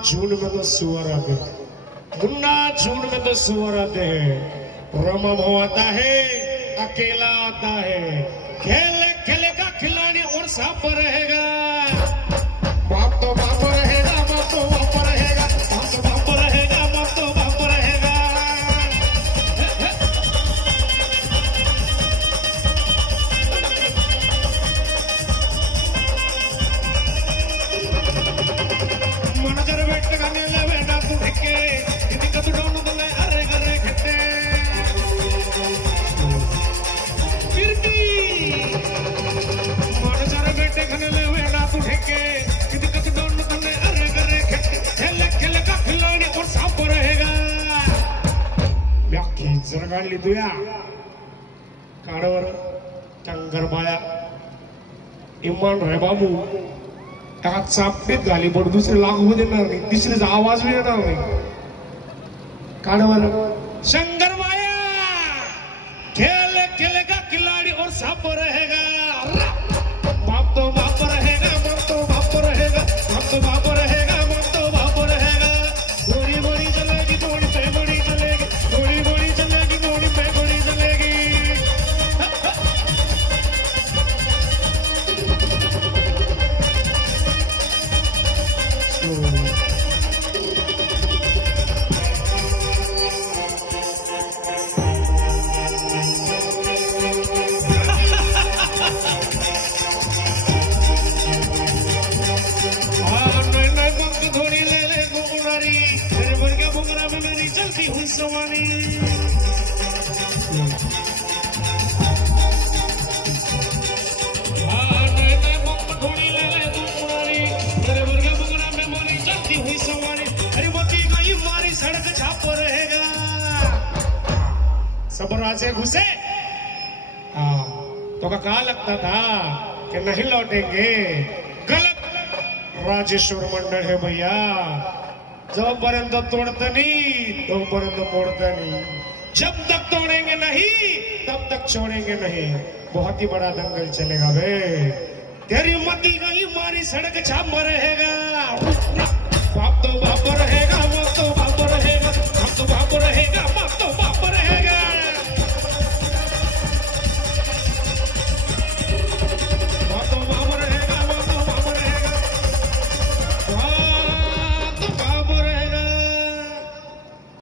झूठ में तो सुअर आते, मुन्ना झूठ में तो सुअर आते हैं। रमम आता है, अकेला आता है, खेले खेलेगा खिलाड़ी और सांप रहेगा। बाप तो बाप रहेगा, बाप तो बाप रहेगा, बाप तो बाप रहेगा, बाप तो बाप रहेगा। मनजर बैठ गाने लवे ना तू ढके, इनका तू डोन दले अरे अरे घटे। फिर भी मनजर बैठ गाने लवे ना तू ढके, इनका तू डोन दले अरे अरे घटे। खेले खेले का खिलाड़ी और सांप रहेगा। व्याख्या जर काढली तुया काढवर टंगर बाया इमान रे बाबू टाक चापटीत घाली पण दुसरे लागू देणार नाही, तिसरीचा आवाज भी येणार नाही। काढवर शंकर माया खेले खेलेगा खिलाड़ी और सांप रहेगा। बाप तो बाप रहेगा, बाप तो बाप रहेगा, बाप तो बाप रहेगा, बाप तो बाप रहेगा। गोली गोली चलेगी, गोली पे गोली चलेगी, गोली गोली चलेगी, गोली पे गोली चलेगी। धोनी ले ले गोकुलारी, तेरे वर्ग बुमरा में मेरी चलती हुई सवारी। धोनी ले ले गोकुलारी, तेरे वर्ग बुमरा में मेरी चलती हुई सवारी। अरे बची गई मारी सड़क छाप रहेगा। सब राजे घुसे। हाँ तो का कहा लगता था कि नहीं लौटेंगे, गलत। राजेश्वर मंडळ है भैया, जोपर्यंत तोड़ते नहीं तोपर्यंत मोड़ते नहीं। जब तक तोड़ेंगे नहीं तब तक छोड़ेंगे नहीं। बहुत ही बड़ा दंगल चलेगा बे। तेरी मती गई मारी सड़क छाप रहेगा। बाप तो बाप रहेगा,